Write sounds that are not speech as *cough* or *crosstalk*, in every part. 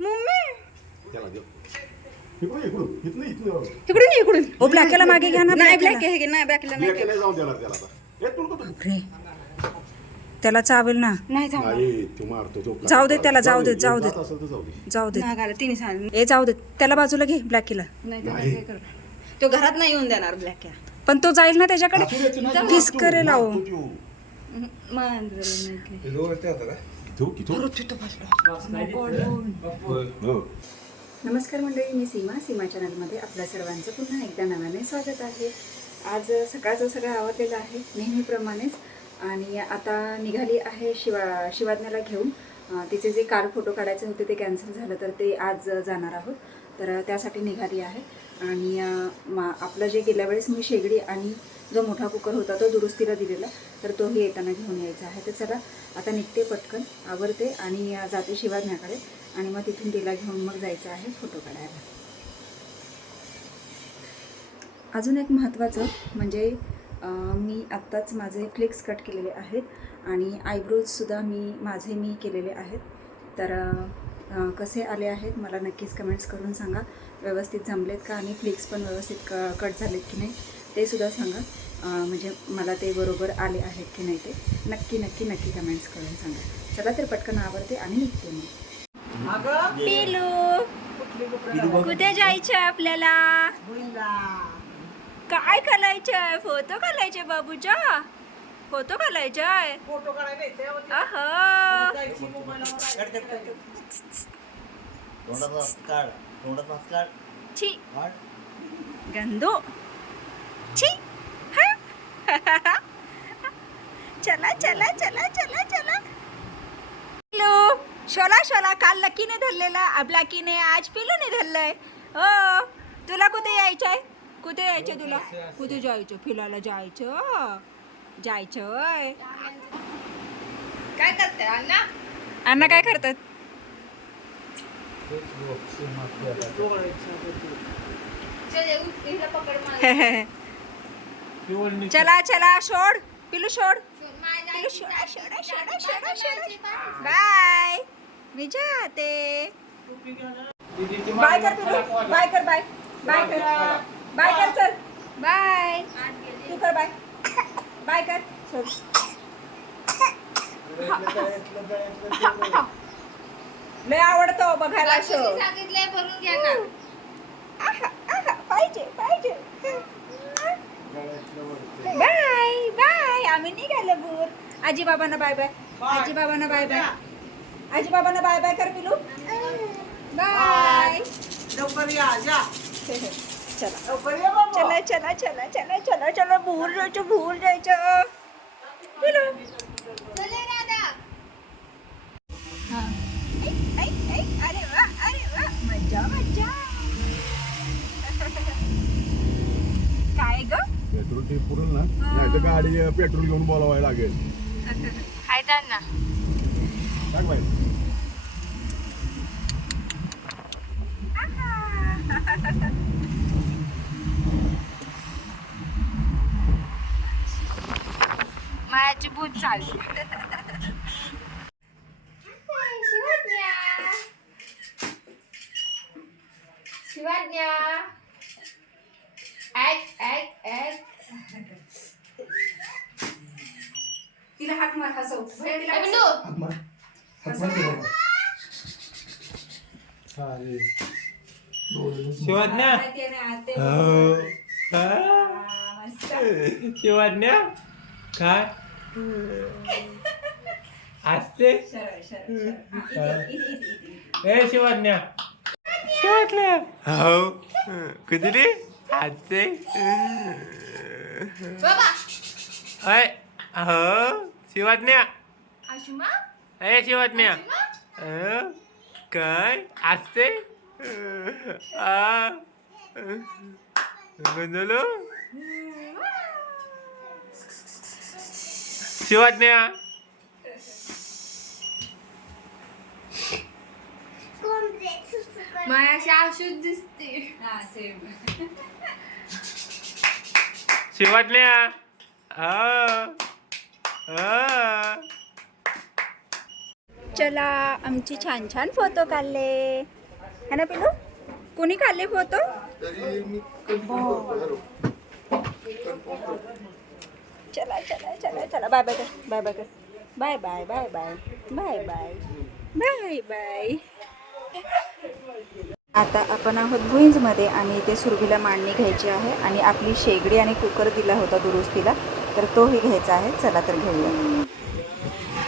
Mummy! त्याला देऊ. इकडून इकडून. इथून इथून. इकडून ये, इकडून. ओ ब्लॅकेला मागे घ्या ना नाही. ब्लॅक आहे नाही ब्लॅकला नाही नाही जाऊन देणार त्याला आता. ए तुला का तू रे. त्याला चावेल ना. नाही जाऊ नाही तू मारतो तो जाऊ दे त्याला, जाऊ दे, जाऊ दे. जात असेल तर जाऊ दे. जाऊ तिने सांगितलं. ए जाऊ दे. त्याला बाजूला घे ब्लॅकीला. नाही तर नाही. काय करणार. तो घरात नाही येऊन देणार ब्लॅक या पण तो जाईल ना त्याच्याकडे? नाही, किस तू करेल अहो त्यो. ठेवू की ठेवू? हो. नमस्कार मंडळी मी सीमा. सीमा चॅनलमध्ये आपल्या सर्वांचं पुन्हा एकदा नव्याने स्वागत आहे. आज सकाळचं सगळं आवडलेलं आहे नेहमीप्रमाणेच. आणि आता निघाली आहे शिवा शिवाज्ञाला घेऊन. तिचे जे कार फोटो काढायचे होते ते कॅन्सल झालं तर ते आज जाणार आहोत. तर त्यासाठी निघाली आहे. आणि मा आपलं जे गेल्या वेळेस मी शेगडी आणि जो मोठा कुकर होता तो दुरुस्तीला दिलेला तर तोही येताना घेऊन यायचा आहे. तर चला आता निघते पटकन आवरते आणि जाते शिवाजण्याकडे. आणि मग तिथून तिला घेऊन मग जायचं आहे फोटो काढायला. अजून एक महत्त्वाचं म्हणजे मी आत्ताच माझे फ्लिक्स कट केलेले आहेत. आणि आयब्रोजसुद्धा मी माझे मी केलेले आहेत. तर कसे आले आहेत मला नक्कीच कमेंट्स करून सांगा. व्यवस्थित जमलेत का आणि फ्लिक्स पण व्यवस्थित क कट झालेत की नाही ते सुद्धा सांगा. म्हणजे मला ते बरोबर आले आहेत की नाही ते. नक्की नक्की नक्की कमेंट्स करून सांगा. चला तर पटकन आवडते आणि निघते मी. पिलू. कुठे जायचं आपल्याला? काय करायचंय फोटो काढायचे बाबूचा फोटो काढायचाय फोटो काढायला अहो. जायची मोबाईल तोंडात मास्क काढ. तोंडात मास्क काढ. छी. काढ. गंदो. छी. हा? चला चला चला चला चला. पिलू शोला शोला काल लकीने धरलेला. अबलाकीने आज पिलूने धरलंय. हो. तुला कुठे यायचंय? कुठे यायचंय तुला? कुठे जायचं? फिरायला जायचं? जायचंय काय करते अण्णा? अण्णा काय करतात? चल. चला चला सोड. पिलू सोड. पिलू सोडा सोडा सोडा जायची, सोडा जायची, सोडा. बाय. मी जाते. बाय कर पिलू. बाय कर बाय. बाय कर. बाय कर चल. बाय. तू कर बाय. बाय कर. चल. लय आवडतो बघायला शो. सांगितलंय भरून घ्या ना. पाहिजे पाहिजे. Bye bye. आम्ही निघालो बूर आजी बाबांना बाय. बाय. आजी बाबांना बाय बाय. आजी बाबांना बाय बाय कर पिलू. बाय. लवकर या या. *laughs* चला. लवकर या चला चला चला चला चला चला भूल जायचं भूल जायचं. पिलू चले दादा हा. ऐ, ऐ, ऐ, अरे वा अरे वा. मजा मजा काय ग? पेट्रोल टी पुरेल ना? नाही तर गाडी पेट्रोल घेऊन बोलावायला लागेल. *laughs* हाय दादा टाक बाई माझी भूत चालली शिवाज्ञा ऐक ऐक ऐक तिला हाक मार हसव भैया तिला ए, हसव. बिंदू शिवाज्ञा माहिती आहे ना, ते मस्त. शिवाज्ञा काय असते. ए शिवाज्ञा शिवाज्ञा हो. कुठली? असते बाबा. अय हो. शिवाज्ञा आशुमा. ए शिवाज्ञा काय? असते आ गंधलो शिवाज्ञा. माया अशी आशूच दिसते. हा, same. शिवाज्ञा. हा. हा. चला आमचे छान छान फोटो काढले. है ना पिलू कोणी काढले फोटो? चला चला चला चला बाय बाय कर बाय बाय कर bye bye bye bye bye bye bye bye आता आपण आहोत भुईंजमध्ये आणि इथे सुरभीला मांडणी घ्यायची आहे आणि आपली शेगडी आणि कुकर दिला होता दुरुस्तीला तर तोही घ्यायचा आहे चला तर घेऊया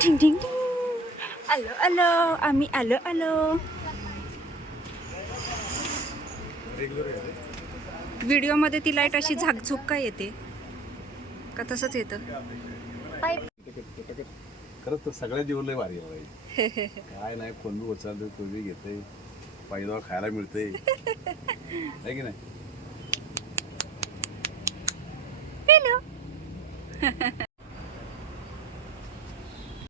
टिंग टिंग आलो आलो आम्ही आलो आलो व्हिडिओमध्ये ती लाइट अशी झाकझुक का येते का तसंच येतं? खरंच तर सगळ्या जीवन लय भारी आहे बाई. काय नाही कोण बी उचलते कोण बी घेते पायदवा खायला मिळते *laughs* आहे की नाही? पिलू.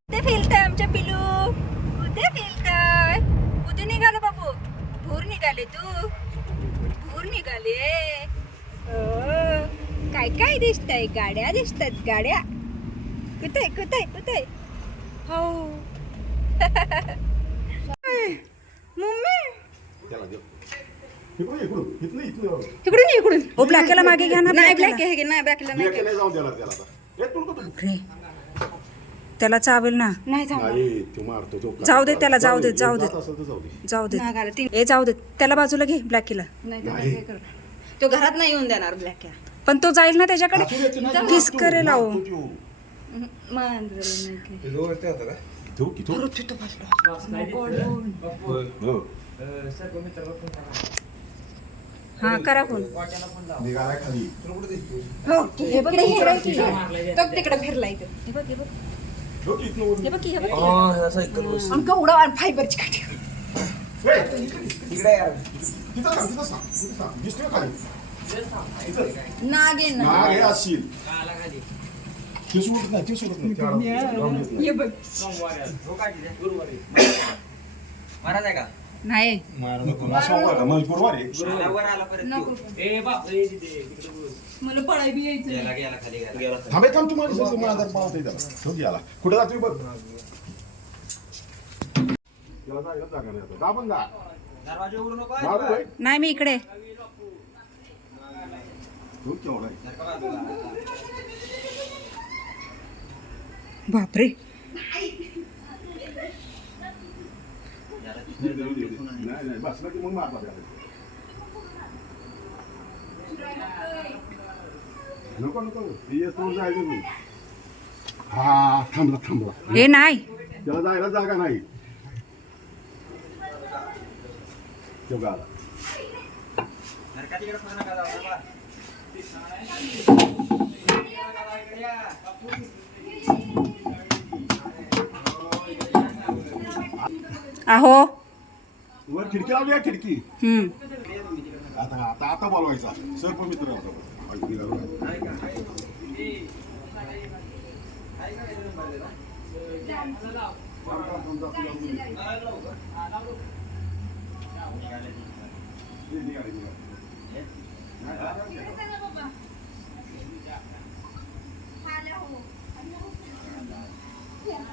कुठे फिरतोय आमच्या पिलू? कुठे फिरतोय? कुठे निघालो बाबू? भूर निघाले तू. भूर निघाले. काय काय दिसतंय? गाड्या दिसतात गाड्या. कुठे कुठे कुठे? हो. इकडून इकडून. ओ ब्लॅकला मागे घ्या ना नाही ब्लॅक आहे नाही ब्लॅकला नाही त्याला चावेल ना. नाही जाऊ नाही तो मारतो तो जाऊ दे त्याला, जाऊ दे, जाऊ दे. जाऊ दे. ए जाऊ दे. त्याला बाजूला घे ब्लॅकीला नाही तो घरात नाही येऊन देणार ब्लॅक पण तो जाईल ना त्याच्याकडे? किस करेल अहो मारतो त्यो. ठेवू की ठेवू? हो. हा करा फोन. निघाला खाली. हे बघ हे बघ. तो तिकडे फिरला इथे. हे बघ हे बघ. ठेवू की इथनं वर. हे बघ की, हे बघ आणि केवढा आणि फायबरची काठी. ए, तिथं थांब, तिथं थांब, तिथं थांब. दिसतोय खाली. तिथं. नागे असशील ते सोडत नाही ते सोडत नाही. नाही. बघ. महाराज आहे का नाही नको. ना, सोमवार का? मग गुरुवार आहे. आला परत मला पळाय बी यायचं गेला गेला खाली गेला. थांबे थांब तुम्हाला मला आता पावता त्याला ठेवू की याला कुठे जातोय बघ. त्याला जायला जागा नाही आता. जा पण जा. दरवाजा उघडू नको आहे. मारू बाई. नाही मी इकडे. नाही. हा थांबला थांबला. हे नाही. त्याला जायला जागा नाही. तो गाला नरका तिकडे पुढे नका जाऊ बाबा. अहो. वर खिडकी लावली आहे खिडकी. हम्म. आता आता आता बोलवायचा. सर्प मित्र होता.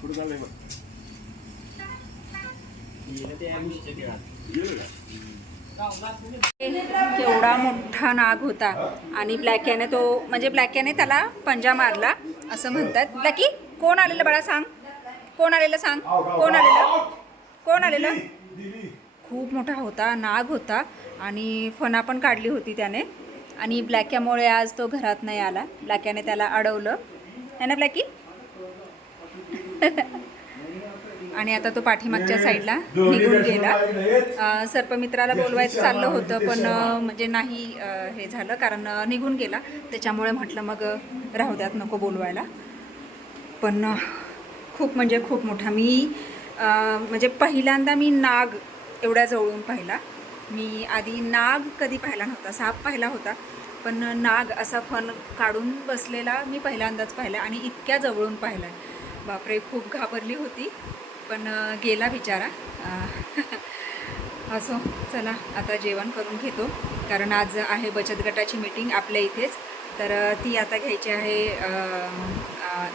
कुठं चाललंय बघ. केवढा मोठा नाग होता आणि ब्लॅक्याने तो म्हणजे ब्लॅक्याने त्याला पंजा मारला असं म्हणतात. ब्लॅकी कोण आलेलं बाळा सांग? कोण आलेलं सांग? कोण आलेलं? कोण आलेलं? खूप मोठा होता नाग होता आणि फणा पण काढली होती त्याने. आणि ब्लॅक्यामुळे आज तो घरात नाही आला. ब्लॅक्याने त्याला अडवलं. है ना ब्लॅकी आणि आता तो पाठीमागच्या साईडला निघून गेला. सर्पमित्राला बोलवायचं चाललं होतं पण म्हणजे नाही हे झालं कारण निघून गेला. त्याच्यामुळे म्हटलं मग राहू द्यात नको बोलवायला. पण खूप म्हणजे खूप मोठा. मी म्हणजे पहिल्यांदा मी नाग एवढ्या जवळून पाहिला. मी आधी नाग कधी पाहिला नव्हता साप पाहिला होता. पण नाग असा फन काढून बसलेला मी पहिल्यांदाच पाहिला आणि इतक्या जवळून पाहिला बापरे खूप घाबरली होती. पण गेला बिचारा. *laughs* असो चला आता जेवण करून घेतो. कारण आज आहे बचत गटाची मीटिंग आपल्या इथेच. तर ती आता घ्यायची आहे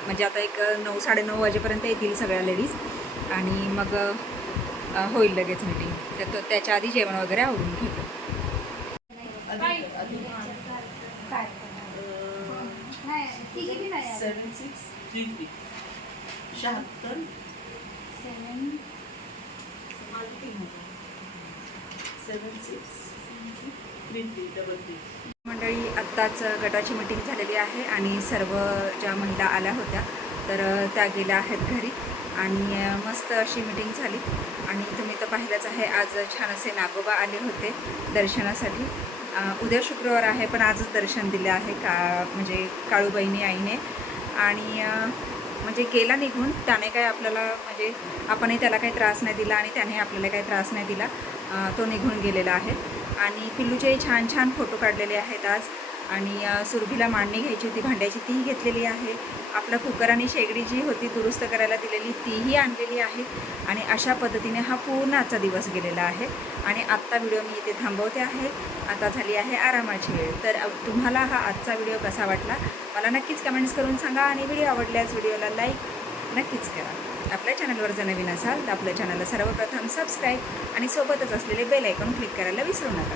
म्हणजे आता एक नऊ साडेनऊ वाजेपर्यंत येतील सगळ्या लेडीज. आणि मग होईल लगेच मीटिंग. तर तो- त्याच्या आधी जेवण वगैरे आवरून घेतो. नाही सेवन शहात्तर. हजार seven six three three double three मंडळी आत्ताच गटाची मीटिंग झालेली आहे आणि सर्व ज्या महिला आल्या होत्या तर त्या गेल्या आहेत घरी आणि मस्त अशी मीटिंग झाली. आणि तुम्ही तर पाहिलंच आहे आज छान असे नागोबा आले होते दर्शनासाठी. उद्या शुक्रवार आहे पण आजच दर्शन दिले आहे का म्हणजे काळूबाईने आईने. आणि म्हणजे गेला निघून त्याने काय आपल्याला म्हणजे आपणही त्याला काही त्रास नाही दिला आणि त्याने आपल्याला काही त्रास नाही दिला. तो निघून गेलेला आहे. आणि पिल्लूचेही छान छान फोटो काढलेले आहेत आज. आणि सुरभीला मांडणी घ्यायची होती भांड्याची तीही घेतलेली आहे. आपलं कुकर आणि शेगडी जी होती दुरुस्त करायला दिलेली तीही आणलेली आहे. आणि अशा पद्धतीने हा पूर्ण आजचा दिवस गेलेला आहे. आणि आत्ता व्हिडिओ मी इथे थांबवते आहे. आता झाली आहे आरामाची वेळ. तर तुम्हाला हा आजचा व्हिडिओ कसा वाटला? मला नक्कीच कमेंट्स करून सांगा आणि व्हिडिओ आवडल्यास व्हिडिओला लाईक नक्कीच करा. आपल्या चॅनलवर जर नवीन असाल तर आपल्या चॅनलला सर्वप्रथम सबस्क्राईब आणि सोबतच असलेले बेल ऐकून क्लिक करायला विसरू नका.